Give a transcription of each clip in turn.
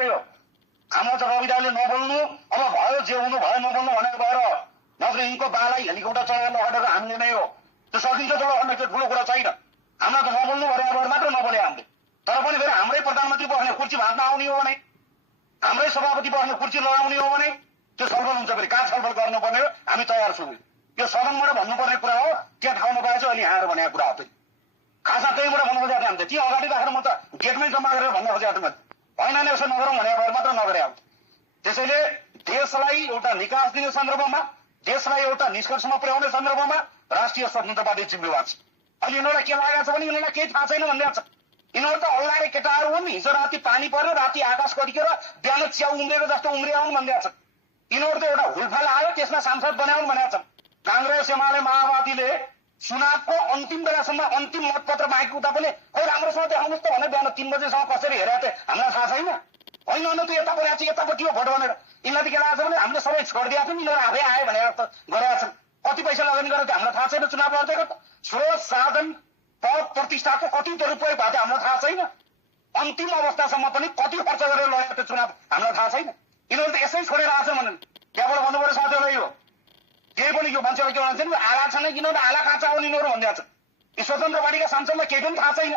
मात्रै हो। हाम्रो त रविदाले नबोल्नु, अब भयो जे हुनु भयो नबोल्नु भनेको भएर नत्र यिनको बालाई हेलिकप्टर चलाएर लगाएको हामीले नै हो। त्यो सकिन्छ तर अन्य त्यो ठुलो कुरा छैन। हामीलाई त नबोल्नु भनेको भएर मात्र नबोले हामीले। तर पनि फेरि हाम्रै प्रधानमन्त्री बस्ने कुर्सी भाँच्न आउने हो भने, हाम्रै सभापति बस्ने कुर्सी लगाउने हो भने त्यो छलफल हुन्छ। फेरि कहाँ छलफल गर्नुपर्ने हो, हामी तयार छौँ। यो सदनबाट भन्नुपर्ने कुरा हो, त्यहाँ ठाउँ नपाएछ अहिले यहाँ आएर भनेको कुरा हो। फेरि खासा त्यहीँबाट भन्नु खोजेको हामीले त्यहाँ अगाडि राखेर म त गेटमै जम्मा गरेर भन्न खोजेको थिएँ। होइन नै यसो नगरौँ भनेको भएर मात्र नगरे अब। त्यसैले देशलाई एउटा निकास दिने सन्दर्भमा, देशलाई एउटा निष्कर्षमा पुर्याउने सन्दर्भमा राष्ट्रिय स्वतन्त्र पार्टी जिम्मेवार छ। अहिले यिनीहरूलाई के लागेको छ भने यिनीहरूलाई केही थाहा छैन भनिरहेको छ। यिनीहरू त अल्लारे केटाहरू हुन्। हिजो राति पानी पर्यो, राति आकाश कटिकेर बिहान च्याउ उम्रेको जस्तो उम्रिआउन् भनिरहेको छ। यिनीहरू त एउटा हुलफाल आयो त्यसमा सांसद बनाउन् भनेको छ। काङ्ग्रेस एमाले माओवादीले चुनावको अन्तिम बेलासम्म अन्तिम मतपत्र बाँकी हुँदा पनि खै राम्रोसँग देखाउनुहोस् त भने बिहान 3 बजेसम्म कसरी हेरेको थिएँ हामीलाई थाहा छैन। होइन न त यता परेको छ यतापट्टि हो भोट भनेर यिनीहरूले के लागेको छ भने हामीले सबै छोडिदिएको छौँ, यिनीहरू आफै आए भनेर गरेका छन्। कति पैसा लगानी गरेको थियो हामीलाई थाहा छैन। चुनाव लडेको त स्रोत साधन पद प्रतिष्ठाको कति दुरुपयोग भएको थियो हामीलाई थाहा छैन। अन्तिम अवस्थासम्म पनि कति खर्च गरेर लगेको थियो चुनाव हामीलाई थाहा छैन। यिनीहरू त यसै छोडेर आएको छ भने त्यहाँबाट भन्नुपर्ने साथीहरूलाई हो केही पनि यो मान्छेलाई के भन्छ नि आला छैन, यिनीहरू आला काँचा हुन् यिनीहरू भनिदिएको छ। यो स्वतन्त्र पार्टीका सांसदलाई केही पनि थाहा छैन।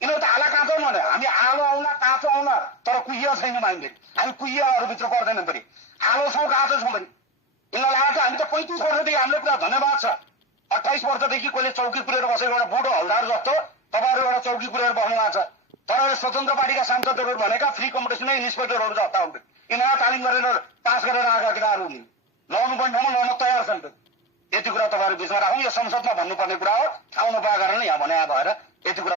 यिनीहरू त आला काँचो भने हामी आलो आउला काँचो आउला तर कुहिया छैनौँ हामीले। हामी कुहियाहरूभित्र पर्दैनौँ। फेरि आलो छौँ काँचो छौँ भने यिनीहरूलाई आएको हामी त 35 वर्षदेखि हामीलाई पुरा धन्यवाद छ। 28 वर्षदेखि कहिले चौकी पुरेर बसेको एउटा बुढो हलदार जस्तो तपाईँहरू एउटा चौकी पुरेर बस्नु भएको छ। तर स्वतन्त्र पार्टीका सांसदहरू भनेका फ्री कम्पिटिसनै इन्सपेक्टरहरू जस्ता हुन्। यिनीहरूलाई तालिम गरेर पास गरेर आएका केटाहरू हुन्। लड्नु पर्ने ठाउँमा लड्न तयार छन्। यति कुरा तपाईँहरू बिचमा राखौँ। यो संसदमा भन्नुपर्ने कुरा हो, ठाउँ नपाएको कारणले यहाँ भने भएर यति कुरा